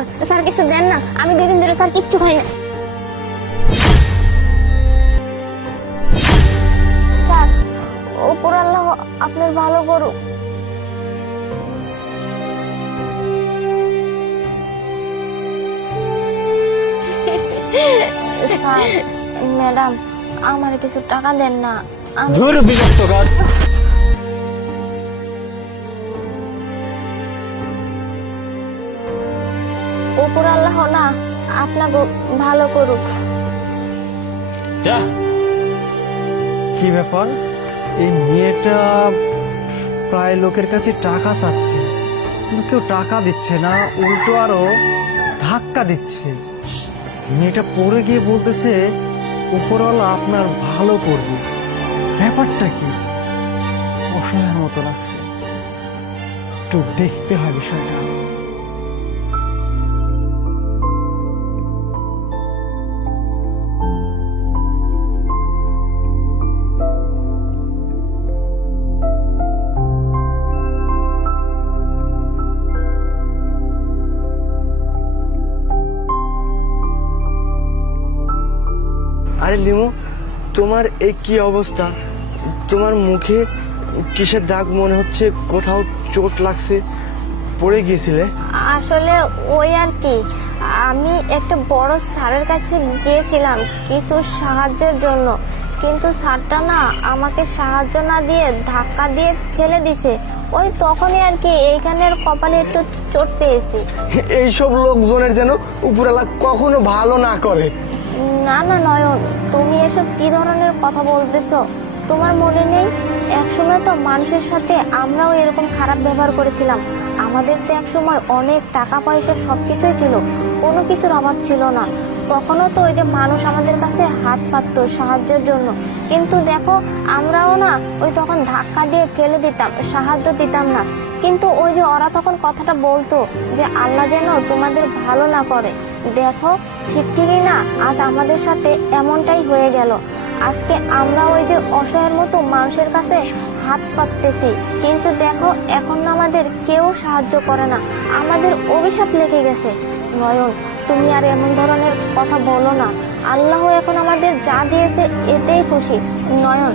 Sir sir কিছু দেন না। আমি দুদিন ধরে স্যার, কিচ্ছু খাই না। স্যার, ওপর আল্লাহ আপনার ভালো করুক। ম্যাডাম, আমার কিছু টাকা দেন না। ধুর বিরক্ত কর ওপর আল্লাহ না আপনাকে ভালো করুক। যা। কি ব্যাপার? এই মেয়েটা প্রায় লোকের কাছে টাকা চাচ্ছে। কিন্তু কেউ টাকা দিচ্ছে না উল্টো আরও ধাক্কা দিচ্ছে। মেয়েটা পড়ে গিয়ে বলতেছে উপরওয়ালা আপনার ভালো করবে। ব্যাপারটা কি? অসহায়ের মতো লাগছে। একটু দেখতে হয় বিষয়টা। আরে লিমু তোমার এই কি অবস্থা? তোমার মুখে কিসের দাগ মনে হচ্ছে? কোথাও চোট লাগছে? পড়ে গিয়েছিলে? আসলে ওই আর কি আমি একটা বড় স্যারের কাছে গিয়েছিলাম কিছু সাহায্যের জন্য। কিন্তু স্যারটা না আমাকে সাহায্য না দিয়ে ধাক্কা দিয়ে ফেলে দিছে। ওই তখনই আর কি এইখানের কপালে একটু চোট পেয়েছি। এইসব লোকজনের যেন উপরালা কখনো ভালো না করে। না না, নয়ন, তুমি এসব কি ধরনের কথা বলতেছো? তোমার মনে নেই? একসময় তো মানুষের সাথে আমরাও এরকম খারাপ ব্যবহার করেছিলাম। আমাদের তো একসময় অনেক টাকা, পয়সা সব কিছুই ছিল, কোনো কিছুর অভাব ছিল না। তখনও তো ওই যে মানুষ আমাদের কাছে হাত পাতত সাহায্যের জন্য। কিন্তু দেখো, আমরাও না ওই তখন ধাক্কা দিয়ে ফেলে দিতাম, সাহায্য দিতাম না। কিন্তু ওই যে ওরা তখন কথাটা বলতো যে, আল্লাহ যেন তোমাদের ভালো না করে। দেখো ঠিকই না, আজ আমাদের সাথে এমনটাই হয়ে গেল। আজকে আমরা ওই যে অসহায়ের মতো মানুষের কাছে হাত পাততেছি। কিন্তু দেখো, এখন আমাদের কেউ সাহায্য করে না। আমাদের অভিশাপ লেগে গেছে। নয়ন, তুমি আর এমন ধরনের কথা বলো না। আল্লাহ এখন আমাদের যা দিয়েছে, এতেই খুশি। নয়ন,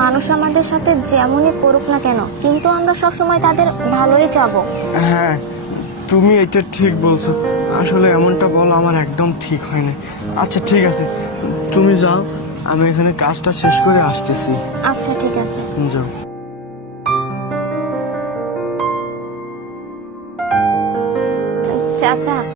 মানুষ আমাদের সাথে যেমনই করুক না কেন, কিন্তু আমরা সবসময় তাদের ভালোই চাবো। হ্যাঁ তুমি এটা ঠিক বলছো। আসলে এমনটা বলা আমার একদম ঠিক হয় না আচ্ছা ঠিক আছে। তুমি যাও আমি এখানে কাজটা শেষ করে আসতেছি। আচ্ছা ঠিক আছে। যাও। চাচা।